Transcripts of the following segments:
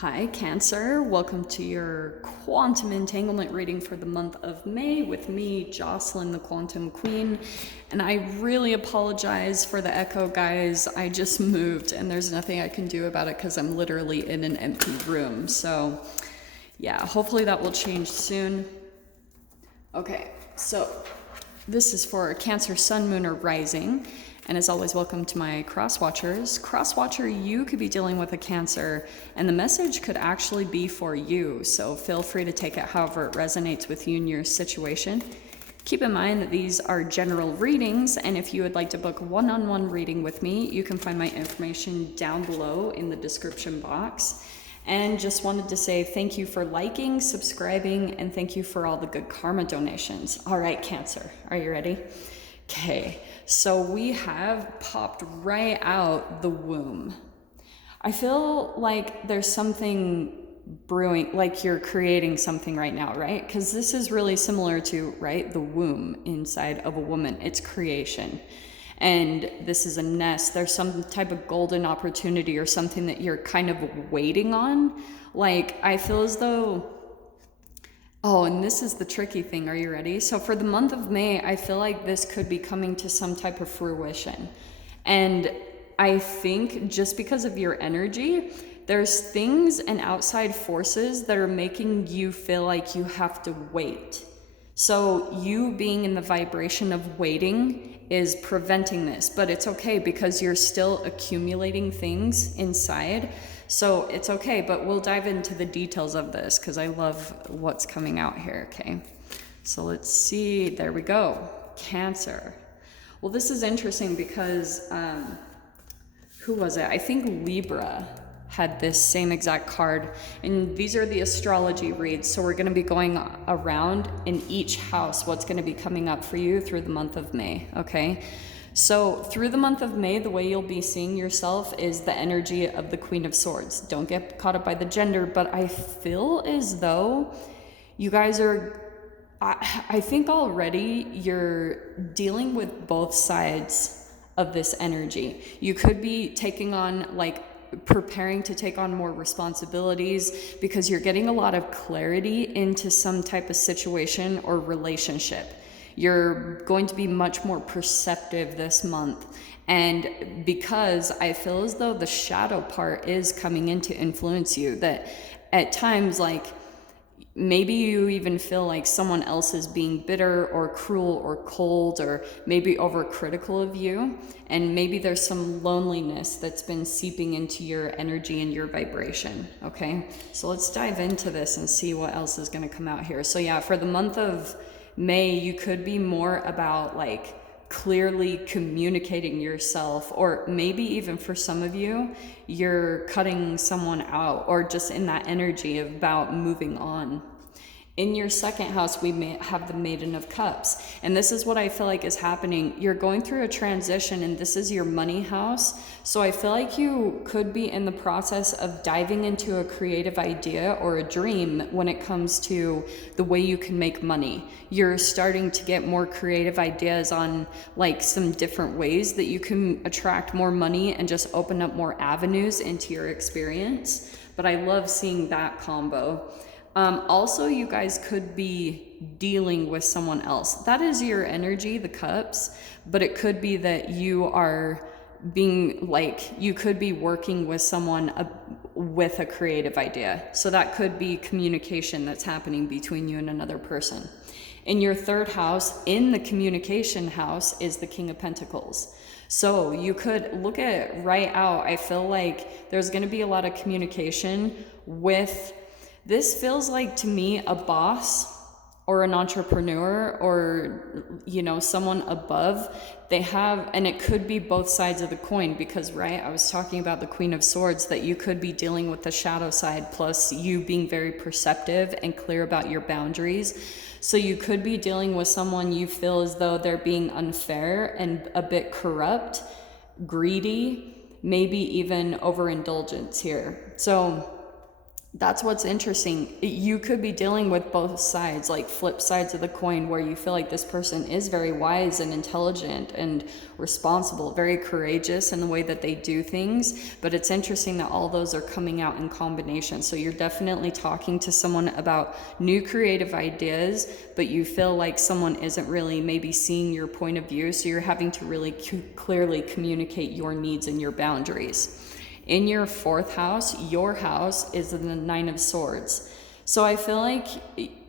Hi Cancer, welcome to your quantum entanglement reading for the month of May with me, Jocelyn, the Quantum Queen. And I really apologize for the echo, guys. I just moved and there's nothing I can do about it because I'm literally in an empty room. So yeah, hopefully that will change soon. Okay, so this is for Cancer, Sun, Moon, or Rising. And as always, welcome to my cross watchers. Cross watcher, you could be dealing with a Cancer, and the message could actually be for you. So feel free to take it however it resonates with you and your situation. Keep in mind that these are general readings, and if you would like to book one-on-one reading with me, you can find my information down below in the description box. And just wanted to say thank you for liking, subscribing, and thank you for all the good karma donations. All right, Cancer, are you ready? Okay, so we have popped right out the womb. I feel like there's something brewing, like you're creating something right now, right? Because this is really similar to, right, the womb inside of a woman. It's creation. And this is a nest. There's some type of golden opportunity or something that you're kind of waiting on. Like, I feel as though... Oh, and this is the tricky thing. Are you ready? So for the month of May, I feel like this could be coming to some type of fruition. And I think just because of your energy, there's things and outside forces that are making you feel like you have to wait. So you being in the vibration of waiting is preventing this, but it's okay because you're still accumulating things inside. So it's okay, but we'll dive into the details of this because I love what's coming out here, okay? So let's see, there we go, Cancer. Well, this is interesting because, who was it? I think Libra had this same exact card, and these are the astrology reads. So we're gonna be going around in each house, what's gonna be coming up for you through the month of May, okay? So through the month of May, the way you'll be seeing yourself is the energy of the Queen of Swords. Don't get caught up by the gender, but I feel as though you guys are, I think already you're dealing with both sides of this energy. You could be taking on, like, preparing to take on more responsibilities because you're getting a lot of clarity into some type of situation or relationship. You're going to be much more perceptive this month. And because I feel as though the shadow part is coming in to influence you, that at times, like, maybe you even feel like someone else is being bitter or cruel or cold or maybe overcritical of you. And maybe there's some loneliness that's been seeping into your energy and your vibration, okay? So let's dive into this and see what else is gonna come out here. So yeah, for the month of May, you could be more about, like, clearly communicating yourself, or maybe even for some of you, you're cutting someone out or just in that energy about moving on. In your second house, we may have the Maiden of Cups. And this is what I feel like is happening. You're going through a transition, and this is your money house. So I feel like you could be in the process of diving into a creative idea or a dream when it comes to the way you can make money. You're starting to get more creative ideas on, like, some different ways that you can attract more money and just open up more avenues into your experience. But I love seeing that combo. Also, you guys could be dealing with someone else. That is your energy, the cups, but it could be that you are being, like, you could be working with someone with a creative idea. So that could be communication that's happening between you and another person. In your third house, in the communication house, is the King of Pentacles. So you could look at it right out. I feel like there's going to be a lot of communication with... This feels like, to me, a boss or an entrepreneur or, you know, someone above. They have, and it could be both sides of the coin because, right, I was talking about the Queen of Swords, that you could be dealing with the shadow side plus you being very perceptive and clear about your boundaries. So you could be dealing with someone you feel as though they're being unfair and a bit corrupt, greedy, maybe even overindulgence here. So That's what's interesting. You could be dealing with both sides, like flip sides of the coin, where you feel like this person is very wise and intelligent and responsible, very courageous in the way that they do things. But it's interesting that all those are coming out in combination. So you're definitely talking to someone about new creative ideas, but you feel like someone isn't really maybe seeing your point of view. So you're having to really clearly communicate your needs and your boundaries. In your 4th house, your house is the 9 of Swords. So I feel like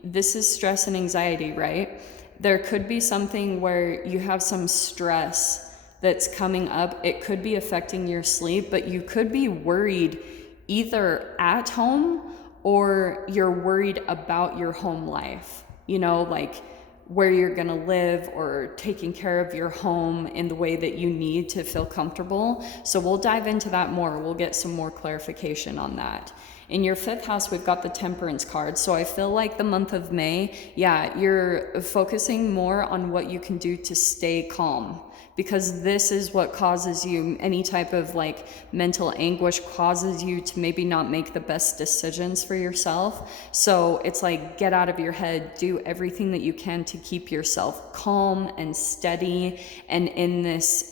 this is stress and anxiety, right? There could be something where you have some stress that's coming up. It could be affecting your sleep, but you could be worried either at home or you're worried about your home life, you know, like where you're going to live or taking care of your home in the way that you need to feel comfortable. So we'll dive into that more. We'll get some more clarification on that. In your 5th house, we've got the Temperance card. So I feel like the month of May, you're focusing more on what you can do to stay calm, because this is what causes you any type of like mental anguish, causes you to maybe not make the best decisions for yourself. So it's like, get out of your head, do everything that you can to keep yourself calm and steady and in this,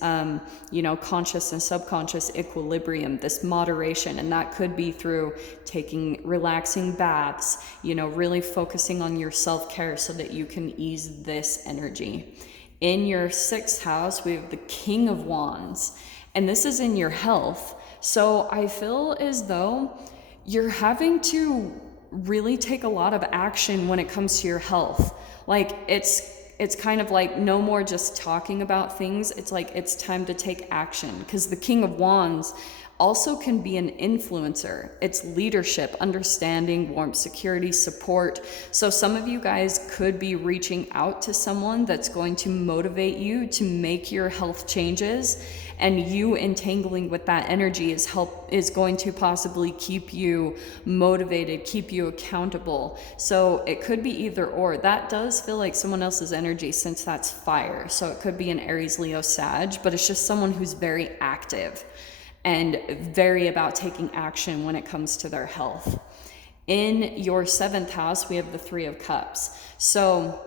conscious and subconscious equilibrium, this moderation. And that could be through taking relaxing baths, really focusing on your self-care so that you can ease this energy. In your 6th house, we have the King of Wands, and this is in your health. So I feel as though you're having to really take a lot of action when it comes to your health. Like it's kind of like no more just talking about things. It's like it's time to take action, because the King of Wands also can be an influencer. It's leadership, understanding, warmth, security, support. So some of you guys could be reaching out to someone that's going to motivate you to make your health changes, and you entangling with that energy is going to possibly keep you motivated, keep you accountable. So it could be either or. That does feel like someone else's energy, since that's fire. So it could be an Aries, Leo, Sag, but it's just someone who's very active and very about taking action when it comes to their health. In your 7th house, we have the 3 of Cups. So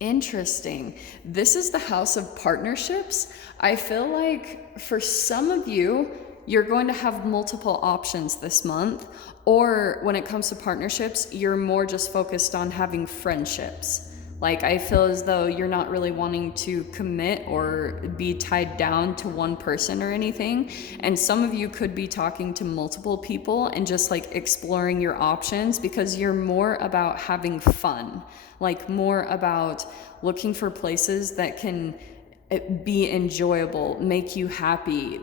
interesting. This is the house of partnerships. I feel like for some of you, you're going to have multiple options this month, or when it comes to partnerships, you're more just focused on having friendships. Like, I feel as though you're not really wanting to commit or be tied down to one person or anything. And some of you could be talking to multiple people and just like exploring your options, because you're more about having fun, like more about looking for places that can be enjoyable, make you happy,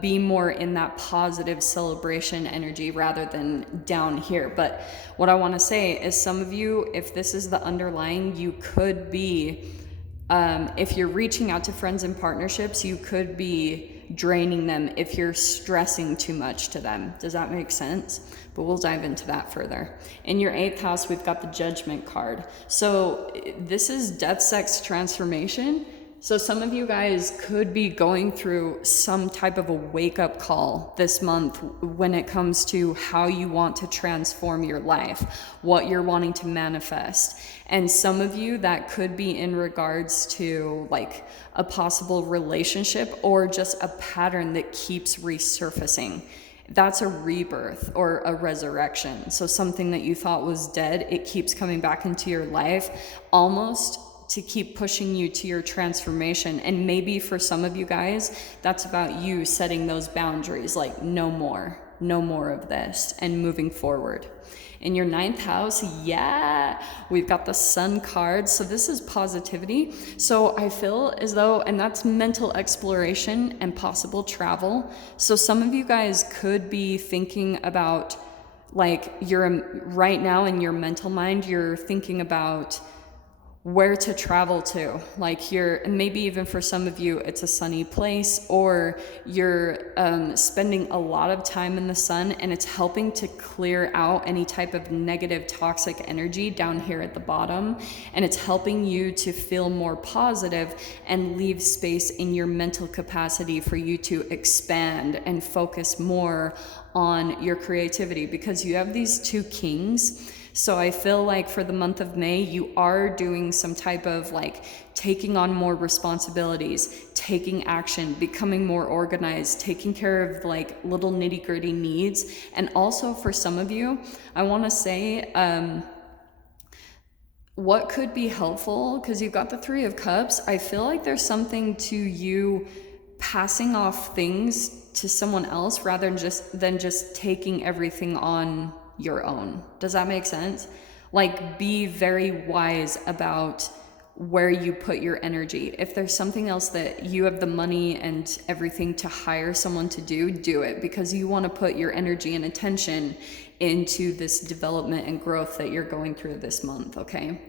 be more in that positive celebration energy rather than down here. But what I want to say is, some of you, if this is the underlying, you could be, if you're reaching out to friends and partnerships, you could be draining them if you're stressing too much to them. Does that make sense? But we'll dive into that further. In your 8th house, we've got the Judgment card. So this is death, sex, transformation. So some of you guys could be going through some type of a wake-up call this month when it comes to how you want to transform your life, what you're wanting to manifest. And some of you, that could be in regards to like a possible relationship or just a pattern that keeps resurfacing. That's a rebirth or a resurrection. So something that you thought was dead, it keeps coming back into your life, almost to keep pushing you to your transformation. And maybe for some of you guys, that's about you setting those boundaries, like no more of this, and moving forward. In your 9th house, we've got the Sun card. So this is positivity. So I feel as though, and that's mental exploration and possible travel. So some of you guys could be thinking about, like, you're right now in your mental mind, you're thinking about where to travel to. Like, maybe even for some of you, it's a sunny place, or you're spending a lot of time in the sun, and it's helping to clear out any type of negative toxic energy down here at the bottom, and it's helping you to feel more positive and leave space in your mental capacity for you to expand and focus more on your creativity, because you have these two kings. So I feel like for the month of May, you are doing some type of like taking on more responsibilities, taking action, becoming more organized, taking care of like little nitty gritty needs. And also for some of you, I want to say, what could be helpful, because you've got the Three of Cups. I feel like there's something to you passing off things to someone else rather than just taking everything on your own. Does that make sense? Like, be very wise about where you put your energy. If there's something else that you have the money and everything to hire someone to do it, because you want to put your energy and attention into this development and growth that you're going through this month, okay?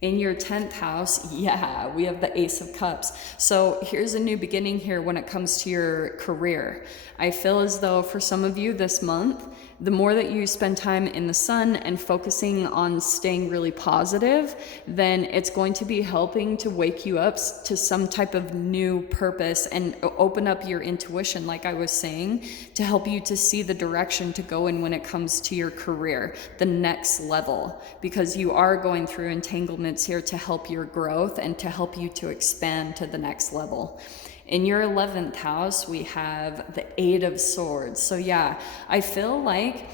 In your 10th house, yeah, we have the Ace of Cups. So here's a new beginning here when it comes to your career. I feel as though for some of you this month, the more that you spend time in the sun and focusing on staying really positive, then it's going to be helping to wake you up to some type of new purpose and open up your intuition, like I was saying, to help you to see the direction to go in when it comes to your career, the next level, because you are going through entanglements here to help your growth and to help you to expand to the next level. In your 11th house, we have the Eight of Swords. So yeah, I feel like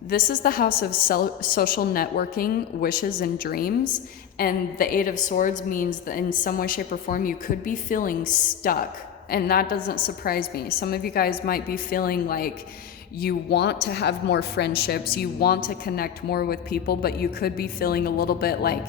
this is the house of social networking, wishes, and dreams. And the Eight of Swords means that in some way, shape, or form, you could be feeling stuck. And that doesn't surprise me. Some of you guys might be feeling like you want to have more friendships, you want to connect more with people, but you could be feeling a little bit like,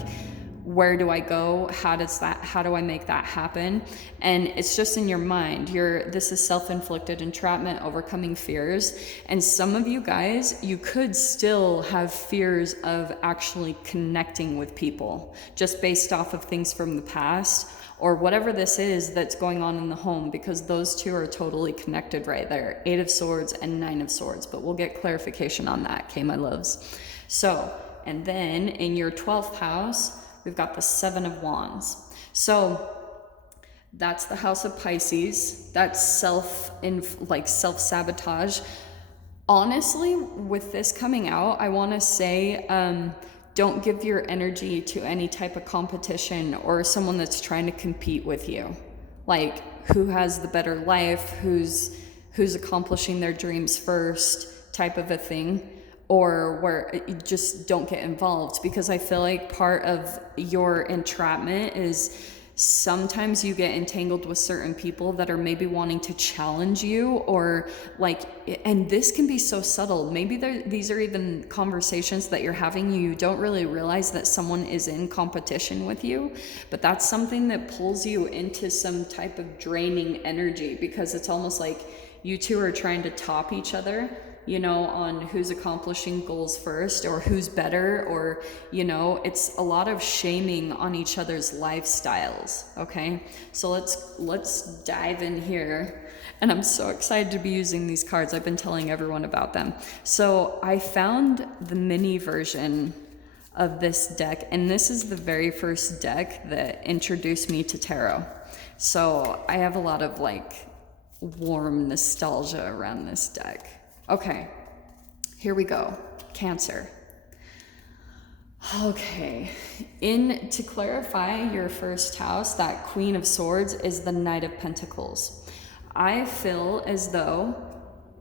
where do I go? How do I make that happen? And it's just in your mind. This is self-inflicted entrapment, overcoming fears. And some of you guys, you could still have fears of actually connecting with people just based off of things from the past or whatever this is that's going on in the home, because those two are totally connected right there. Eight of Swords and Nine of Swords, but we'll get clarification on that, okay, my loves? So, and then in your 12th house, we've got the Seven of Wands. So that's the house of Pisces. That's self-sabotage. Honestly, with this coming out, I want to say, don't give your energy to any type of competition or someone that's trying to compete with you. Like, who has the better life, who's accomplishing their dreams first type of a thing. Or where you just don't get involved, because I feel like part of your entrapment is sometimes you get entangled with certain people that are maybe wanting to challenge you, or like, and this can be so subtle. Maybe these are even conversations that you're having, you don't really realize that someone is in competition with you, but that's something that pulls you into some type of draining energy, because it's almost like you two are trying to top each other, you know, on who's accomplishing goals first or who's better, or, you know, it's a lot of shaming on each other's lifestyles, okay? So let's dive in here. And I'm so excited to be using these cards. I've been telling everyone about them. So I found the mini version of this deck, and this is the very first deck that introduced me to tarot. So I have a lot of like warm nostalgia around this deck. Okay, here we go. Cancer. Okay, to clarify your first house, that Queen of Swords is the Knight of Pentacles. I feel as though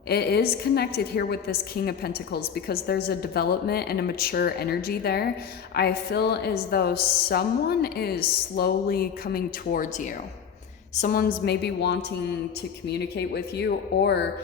it is connected here with this King of Pentacles, because there's a development and a mature energy there. I feel as though someone is slowly coming towards you. Someone's maybe wanting to communicate with you, or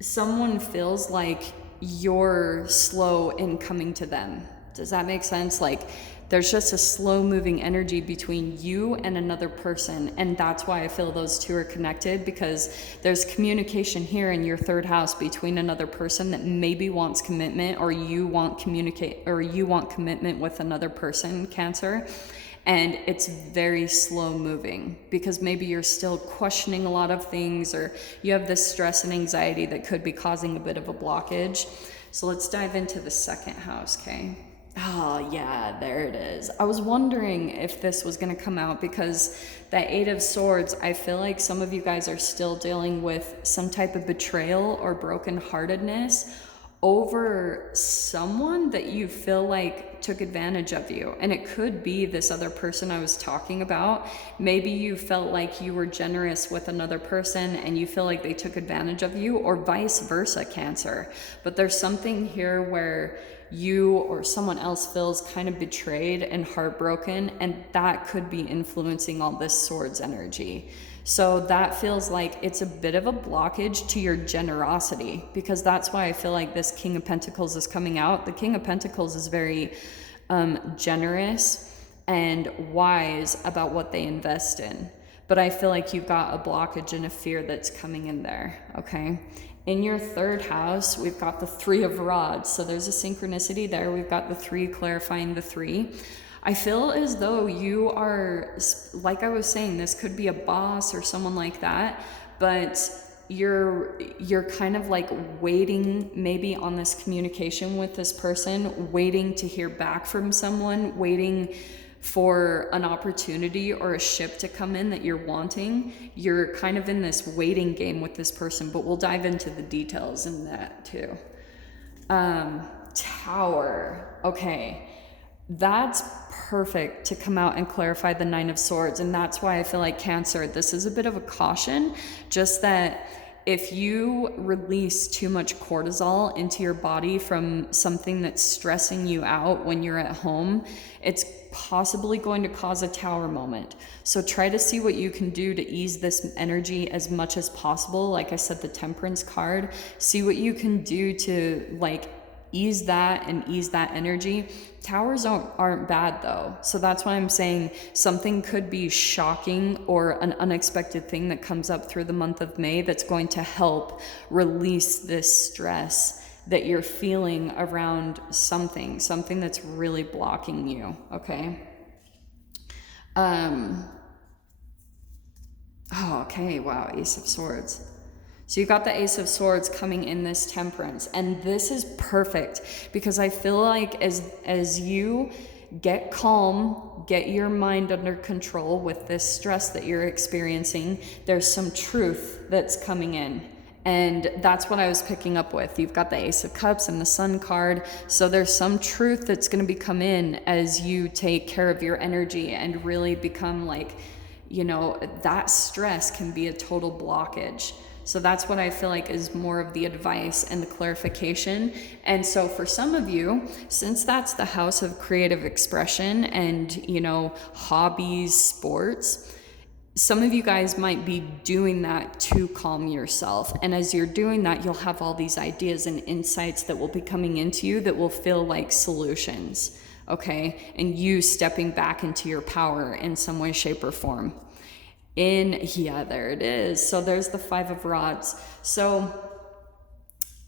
someone feels like you're slow in coming to them. Does that make sense? Like, there's just a slow moving energy between you and another person, and that's why I feel those two are connected, because there's communication here in your third house between another person that maybe wants commitment, or you want commitment with another person, Cancer. And it's very slow moving, because maybe you're still questioning a lot of things, or you have this stress and anxiety that could be causing a bit of a blockage. So let's dive into the second house, okay? Oh, yeah, there it is. I was wondering if this was going to come out because that Eight of Swords, I feel like some of you guys are still dealing with some type of betrayal or brokenheartedness over someone that you feel like took advantage of you. And it could be this other person I was talking about. Maybe you felt like you were generous with another person and you feel like they took advantage of you, or vice versa, Cancer. But there's something here where you or someone else feels kind of betrayed and heartbroken, and that could be influencing all this swords energy. So that feels like it's a bit of a blockage to your generosity, because that's why I feel like this King of Pentacles is coming out. The King of Pentacles is very generous and wise about what they invest in. But I feel like you've got a blockage and a fear that's coming in there, okay? In your third house, we've got the Three of Rods. So there's a synchronicity there. We've got the 3 clarifying the 3. I feel as though you are, like I was saying, this could be a boss or someone like that, but you're kind of like waiting maybe on this communication with this person, waiting to hear back from someone, waiting for an opportunity or a ship to come in that you're wanting. You're kind of in this waiting game with this person, but we'll dive into the details in that too. Tower. Okay. That's perfect to come out and clarify the 9 of Swords. And that's why I feel like Cancer, this is a bit of a caution, just that if you release too much cortisol into your body from something that's stressing you out when you're at home, it's possibly going to cause a Tower moment. So try to see what you can do to ease this energy as much as possible. Like I said, the Temperance card, see what you can do to like ease that and ease that energy. Towers aren't bad though. So that's why I'm saying something could be shocking or an unexpected thing that comes up through the month of May that's going to help release this stress that you're feeling around something that's really blocking you, okay? Okay, wow, Ace of Swords. So you got the Ace of Swords coming in this Temperance, and this is perfect because I feel like as you get calm, get your mind under control with this stress that you're experiencing, there's some truth that's coming in. And that's what I was picking up with. You've got the Ace of Cups and the Sun card. So there's some truth that's going to be come in as you take care of your energy and really become like, you know, that stress can be a total blockage. So that's what I feel like is more of the advice and the clarification. And so for some of you, since that's the house of creative expression and, you know, hobbies, sports, some of you guys might be doing that to calm yourself. And as you're doing that, you'll have all these ideas and insights that will be coming into you that will feel like solutions, okay? And you stepping back into your power in some way, shape, or form. Yeah, there it is. So there's the 5 of Rods. So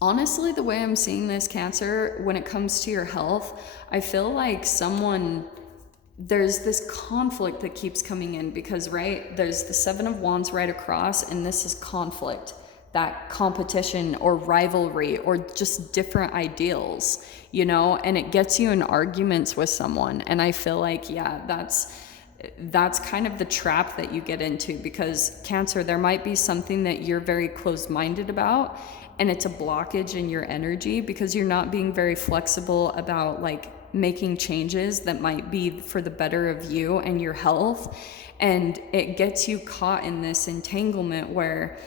honestly, the way I'm seeing this, Cancer, when it comes to your health, I feel like there's this conflict that keeps coming in because, right, there's the 7 of Wands right across, and this is conflict, that competition or rivalry or just different ideals, you know, and it gets you in arguments with someone. And I feel like, yeah, that's kind of the trap that you get into because, Cancer, there might be something that you're very closed-minded about, and it's a blockage in your energy because you're not being very flexible about like making changes that might be for the better of you and your health. And it gets you caught in this entanglement where,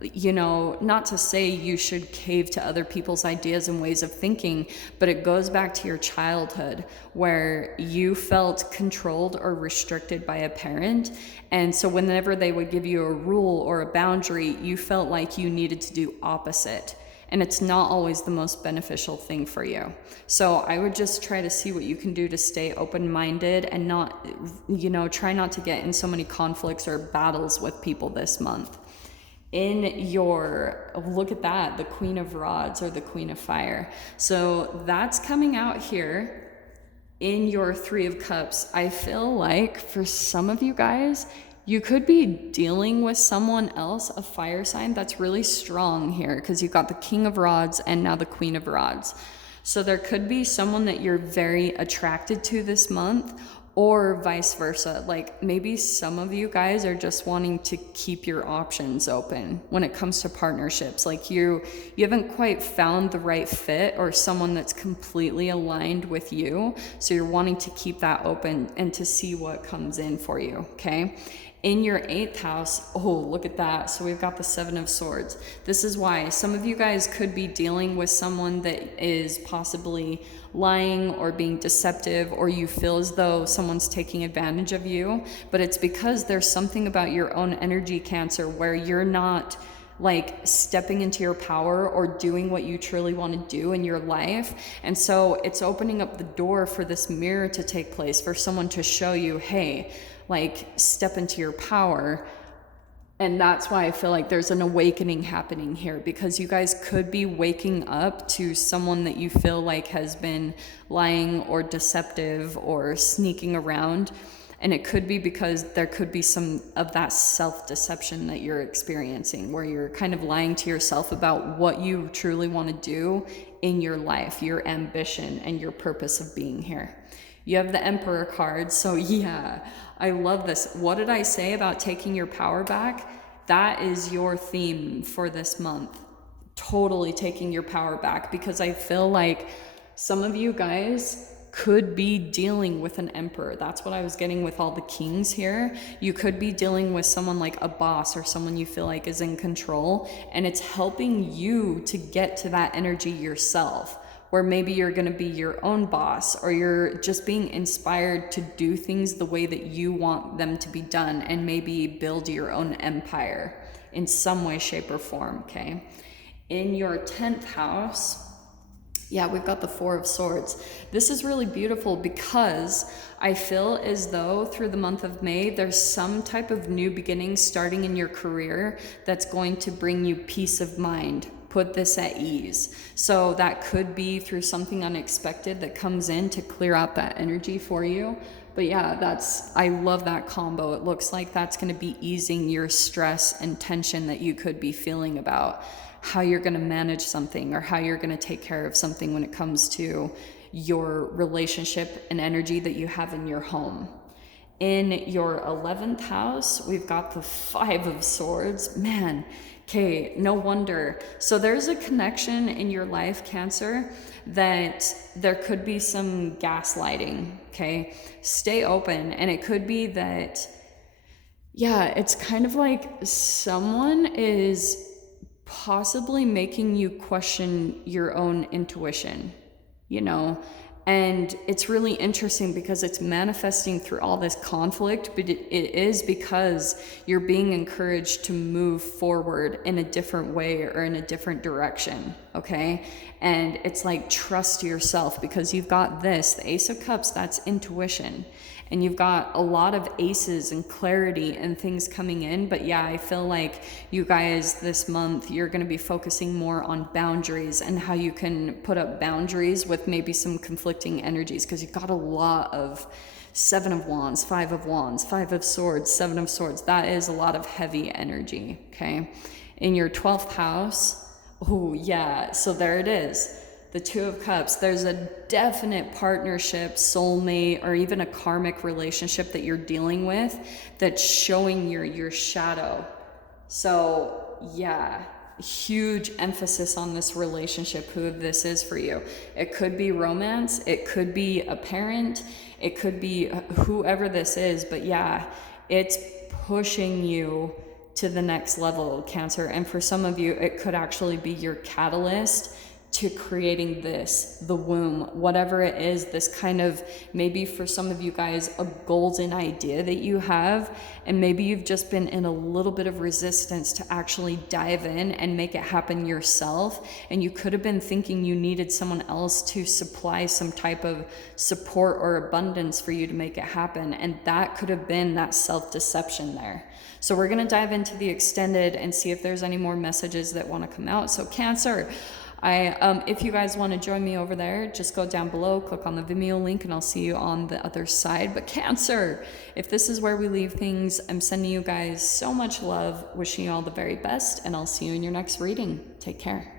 you know, not to say you should cave to other people's ideas and ways of thinking, but it goes back to your childhood where you felt controlled or restricted by a parent. And so whenever they would give you a rule or a boundary, you felt like you needed to do opposite. And it's not always the most beneficial thing for you. So I would just try to see what you can do to stay open-minded and not, you know, try not to get in so many conflicts or battles with people this month. Look at that, the Queen of Rods or the Queen of Fire. So that's coming out here in your 3 of Cups. I feel like for some of you guys, you could be dealing with someone else, a fire sign, that's really strong here because you've got the King of Rods and now the Queen of Rods. So there could be someone that you're very attracted to this month, or vice versa. Like maybe some of you guys are just wanting to keep your options open when it comes to partnerships. Like you haven't quite found the right fit or someone that's completely aligned with you. So you're wanting to keep that open and to see what comes in for you, okay? In your 8th house, oh, look at that. So we've got the 7 of Swords. This is why some of you guys could be dealing with someone that is possibly lying or being deceptive, or you feel as though someone's taking advantage of you, but it's because there's something about your own energy, Cancer, where you're not like stepping into your power or doing what you truly want to do in your life. And so it's opening up the door for this mirror to take place, for someone to show you, hey, like step into your power. And that's why I feel like there's an awakening happening here, because you guys could be waking up to someone that you feel like has been lying or deceptive or sneaking around. And it could be because there could be some of that self-deception that you're experiencing, where you're kind of lying to yourself about what you truly want to do in your life, your ambition and your purpose of being here. You have the Emperor card. So yeah, I love this. What did I say about taking your power back? That is your theme for this month. Totally taking your power back, because I feel like some of you guys could be dealing with an emperor. That's what I was getting with all the kings here. You could be dealing with someone like a boss or someone you feel like is in control, and it's helping you to get to that energy yourself, where maybe you're going to be your own boss, or you're just being inspired to do things the way that you want them to be done, and maybe build your own empire in some way, shape, or form, okay? In your 10th house, yeah, we've got the 4 of Swords. This is really beautiful because I feel as though through the month of May, there's some type of new beginning starting in your career that's going to bring you peace of mind, put this at ease. So that could be through something unexpected that comes in to clear out that energy for you. But yeah, I love that combo. It looks like that's going to be easing your stress and tension that you could be feeling about how you're going to manage something, or how you're going to take care of something when it comes to your relationship and energy that you have in your home. In your 11th house, we've got the 5 of Swords. Man, okay, no wonder. So there's a connection in your life, Cancer, that there could be some gaslighting, okay? Stay open. And it could be that, yeah, it's kind of like someone is possibly making you question your own intuition, you know? And it's really interesting because it's manifesting through all this conflict, but it is because you're being encouraged to move forward in a different way or in a different direction, okay? And it's like, trust yourself, because you've got this, the Ace of Cups, that's intuition. And you've got a lot of aces and clarity and things coming in. But yeah, I feel like you guys this month, you're going to be focusing more on boundaries and how you can put up boundaries with maybe some conflicting energies, because you've got a lot of 7 of Wands, 5 of Wands, 5 of Swords, 7 of Swords. That is a lot of heavy energy, okay? In your 12th house, oh yeah, so there it is. The 2 of Cups, there's a definite partnership, soulmate, or even a karmic relationship that you're dealing with that's showing your shadow. So yeah, huge emphasis on this relationship, who this is for you. It could be romance, it could be a parent, it could be whoever this is, but yeah, it's pushing you to the next level, Cancer. And for some of you, it could actually be your catalyst to creating this, the womb, whatever it is, this kind of, maybe for some of you guys, a golden idea that you have, and maybe you've just been in a little bit of resistance to actually dive in and make it happen yourself, and you could have been thinking you needed someone else to supply some type of support or abundance for you to make it happen, and that could have been that self-deception there. So we're gonna dive into the extended and see if there's any more messages that wanna come out. So Cancer, if you guys want to join me over there, just go down below, click on the Vimeo link, and I'll see you on the other side. But Cancer, if this is where we leave things, I'm sending you guys so much love, wishing you all the very best, and I'll see you in your next reading. Take care.